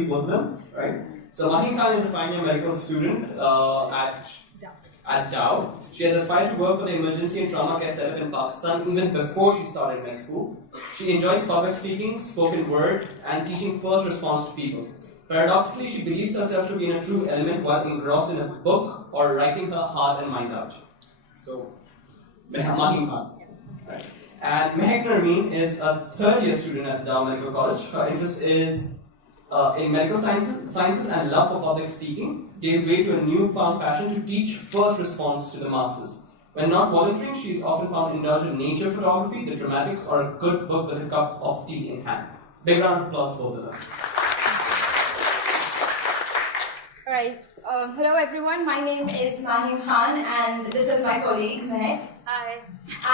meet both of them, right? So Maheen is a final-year medical student at Dow. She has aspired to work for the emergency and trauma care setup in Pakistan even before she started med school. She enjoys public speaking, spoken word, and teaching first response to people. Paradoxically, she believes herself to be in a true element while engrossed in a book or writing her heart and mind out. So, Maheen Khan. Right. And Mehek Narmeen is a third-year student at Dow Medical College. Her interest is in medical sciences and love for public speaking gave way to a newfound passion to teach first response to the masses. When not volunteering, she is often found indulged in nature photography, the dramatics, or a good book with a cup of tea in hand. Big round of applause for both of them. Alright, hello everyone, my name is Maheen Khan and this is my colleague Mehek. Hi.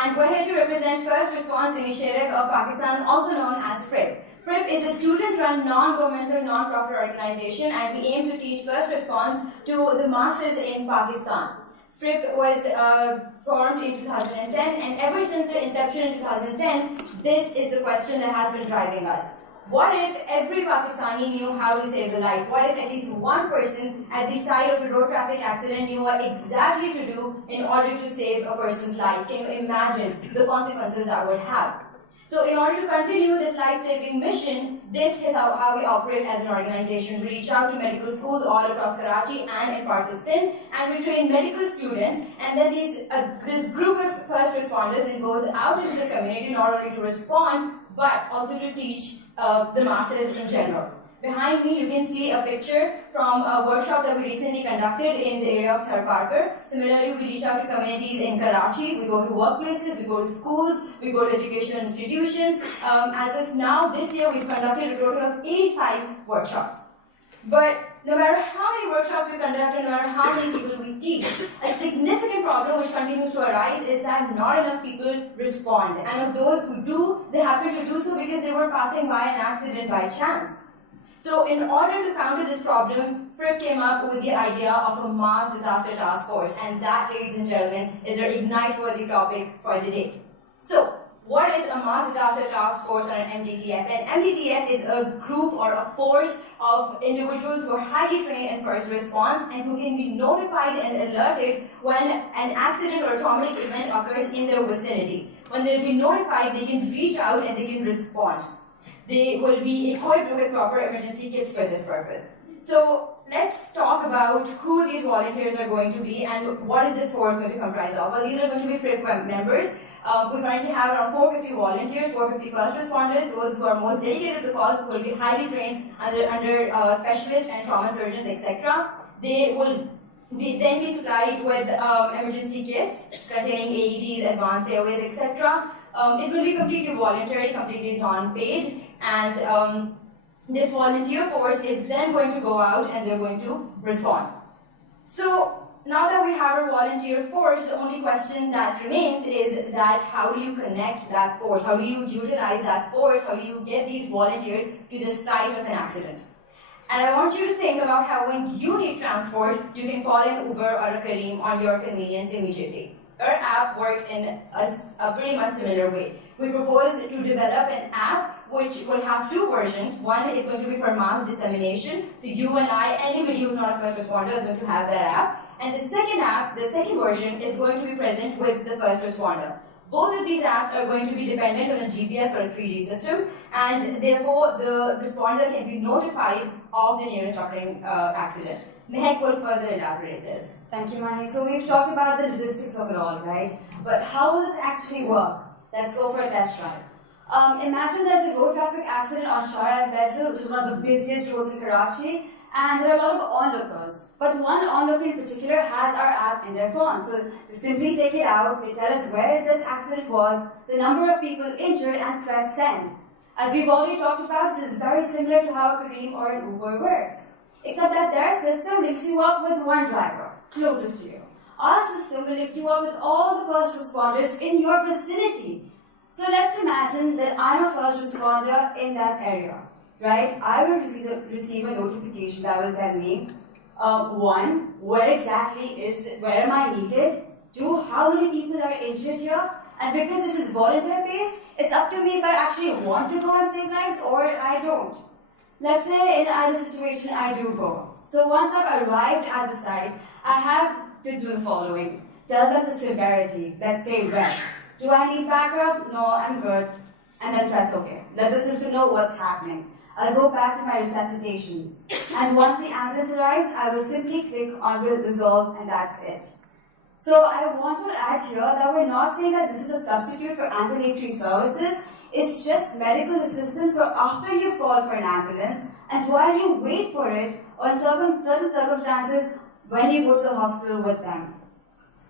And we're here to represent First Response Initiative of Pakistan, also known as FRIP. FRIP is a student-run, non-governmental, non-profit organization and we aim to teach first response to the masses in Pakistan. FRIP was formed in 2010 and ever since their inception in 2010, this is the question that has been driving us. What if every Pakistani knew how to save a life? What if at least one person at the side of a road traffic accident knew what exactly to do in order to save a person's life? Can you imagine the consequences that would have? So in order to continue this life-saving mission, this is how we operate as an organization. We reach out to medical schools all across Karachi and in parts of Sindh, and we train medical students, and then this group of first responders then goes out into the community not only to respond, but also to teach the masses in general. Behind me, you can see a picture from a workshop that we recently conducted in the area of Tharparkar. Similarly, we reach out to communities in Karachi, we go to workplaces, we go to schools, we go to educational institutions. As of now, this year, we've conducted a total of 85 workshops. But no matter how many workshops we conduct, no matter how many people we teach, a significant problem which continues to arise is that not enough people respond. And of those who do, they happen to do so because they were passing by an accident by chance. So in order to counter this problem, FRIP came up with the idea of a mass disaster task force, and that, ladies and gentlemen, is our Ignite-worthy topic for the day. So, what is a mass disaster task force or an MDTF? An MDTF is a group or a force of individuals who are highly trained in first response and who can be notified and alerted when an accident or traumatic event occurs in their vicinity. When they'll be notified, they can reach out and they can respond. They will be equipped with proper emergency kits for this purpose. So let's talk about who these volunteers are going to be and what is this force going to comprise of. Well, these are going to be FRIP members. We currently have around 450 volunteers, 450 first responders, those who are most dedicated to the cause, who will be highly trained under specialists and trauma surgeons, etc. They will then be supplied with emergency kits containing AEDs, advanced airways, etc. It's going to be completely voluntary, completely non-paid, and this volunteer force is then going to go out and they're going to respond. So now that we have our volunteer force, the only question that remains is that how do you connect that force? How do you utilize that force? How do you get these volunteers to the site of an accident? And I want you to think about how when you need transport, you can call an Uber or a Careem on your convenience immediately. Our app works in a pretty much similar way. We propose to develop an app which will have two versions. One is going to be for mass dissemination. So you and I, anybody who's not a first responder is going to have that app. And the second app, the second version, is going to be present with the first responder. Both of these apps are going to be dependent on a GPS or a 3G system, and therefore the responder can be notified of the nearest occurring accident. Mehek will further elaborate this. Thank you, Maheen. So we've talked about the logistics of it all, right? But how will this actually work? Let's go for a test drive. Imagine there's a road traffic accident on Shara Faisal, which is one of the busiest roads in Karachi, and there are a lot of onlookers. But one onlooker in particular has our app in their phone. So they simply take it out, they tell us where this accident was, the number of people injured, and press send. As we've already talked about, this is very similar to how a Careem or an Uber works. Except that their system links you up with one driver, closest to you. Our system will link you up with all the first responders in your vicinity. So let's imagine that I'm a first responder in that area, right? I will receive a notification that will tell me, one, where exactly where am I needed? Two, how many people are injured here? And because this is volunteer based, it's up to me if I actually want to go and save lives or I don't. Let's say in either situation I do go. So once I've arrived at the site, I have to do the following. Tell them the severity. Let's say when. Do I need backup? No, I'm good. And then press OK. Let the system know what's happening. I'll go back to my resuscitations. And once the ambulance arrives, I will simply click on resolve and that's it. So I want to add here that we're not saying that this is a substitute for ambulatory services. It's just medical assistance for after you call for an ambulance and while you wait for it or in certain circumstances when you go to the hospital with them.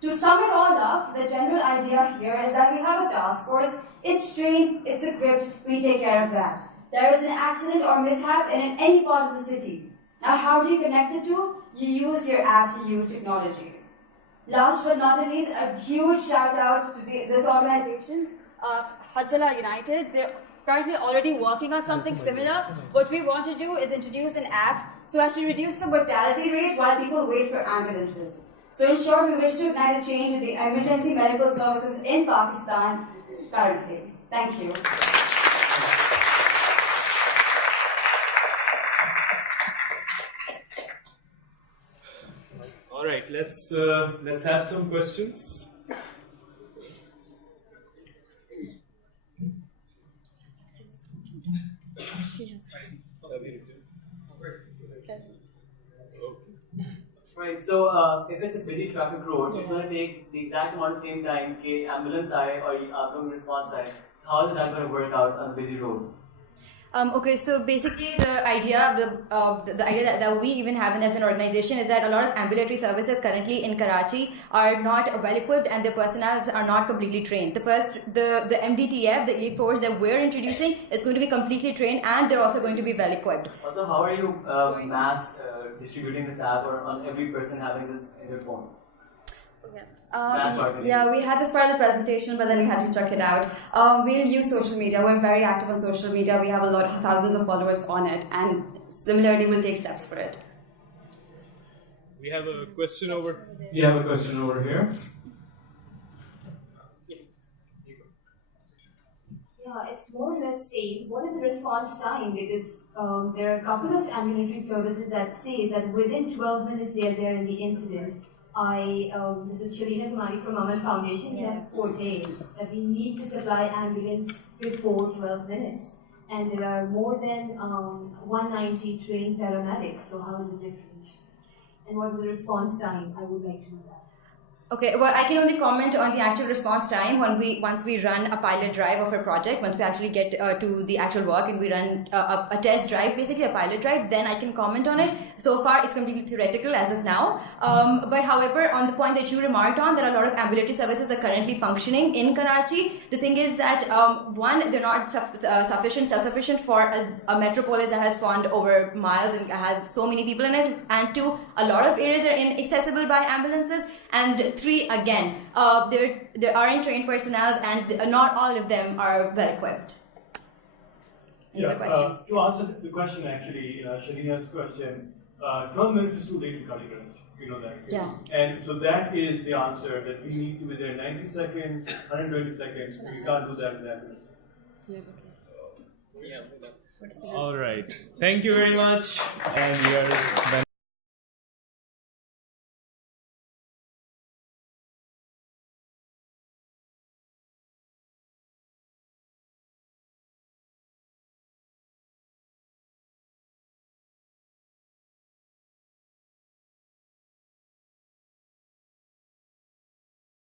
To sum it all up, the general idea here is that we have a task force. It's trained, it's equipped, we take care of that. There is an accident or mishap in any part of the city. Now how do you connect the two? You use your apps, you use technology. Last but not least, a huge shout out to this organization, Hutzala United. They're currently already working on something similar. What we want to do is introduce an app so as to reduce the mortality rate while people wait for ambulances. So in short, we wish to ignite a change in the emergency medical services in Pakistan currently. Thank you. All right, let's have some questions. Right, so if it's a busy traffic road, it's going to take the exact amount of same time कि ambulance आए और आपका response आए. How is that going to work out on a busy road? Okay, so basically the idea, the idea that we even have as an organization is that a lot of ambulatory services currently in Karachi are not well equipped and their personnel are not completely trained. The MDTF, the elite force that we're introducing, is going to be completely trained and they're also going to be well equipped. Also, how are you mass distributing this app or on every person having this in their phone? Yeah, we had this part of the presentation, but then we had to check it out. We'll use social media. We're very active on social media. We have a lot of thousands of followers on it, and similarly, we'll take steps for it. We have a question over. You have a question over here. Yeah, it's more or less same. What is the response time? Because there are a couple of ambulatory services that says that within 12 minutes they are there in the incident. This is Shalina Kumari from Amal Foundation. We have 4 days that we need to supply ambulance before 12 minutes. And there are more than 190 trained paramedics. So how is it different? And what is the response time? I would like to know that. Okay, well, I can only comment on the actual response time once we run a pilot drive of a project, once we actually get to the actual work and we run a test drive, basically a pilot drive, then I can comment on it. So far, it's completely theoretical as of now. But however, on the point that you remarked on, that a lot of ambulatory services are currently functioning in Karachi. The thing is that, one, they're not self-sufficient for a metropolis that has spawned over miles and has so many people in it. And two, a lot of areas are inaccessible by ambulances. And 3, again, there aren't trained personnel and not all of them are well equipped. Yeah, to answer the question actually, Shalina's question, 12 minutes is too late in cardiac arrest, you know that. Yeah. And so that is the answer, that we need to be there 90 seconds, 120 seconds, we can't do that with ambulance. All right. Thank you very much. And we are done.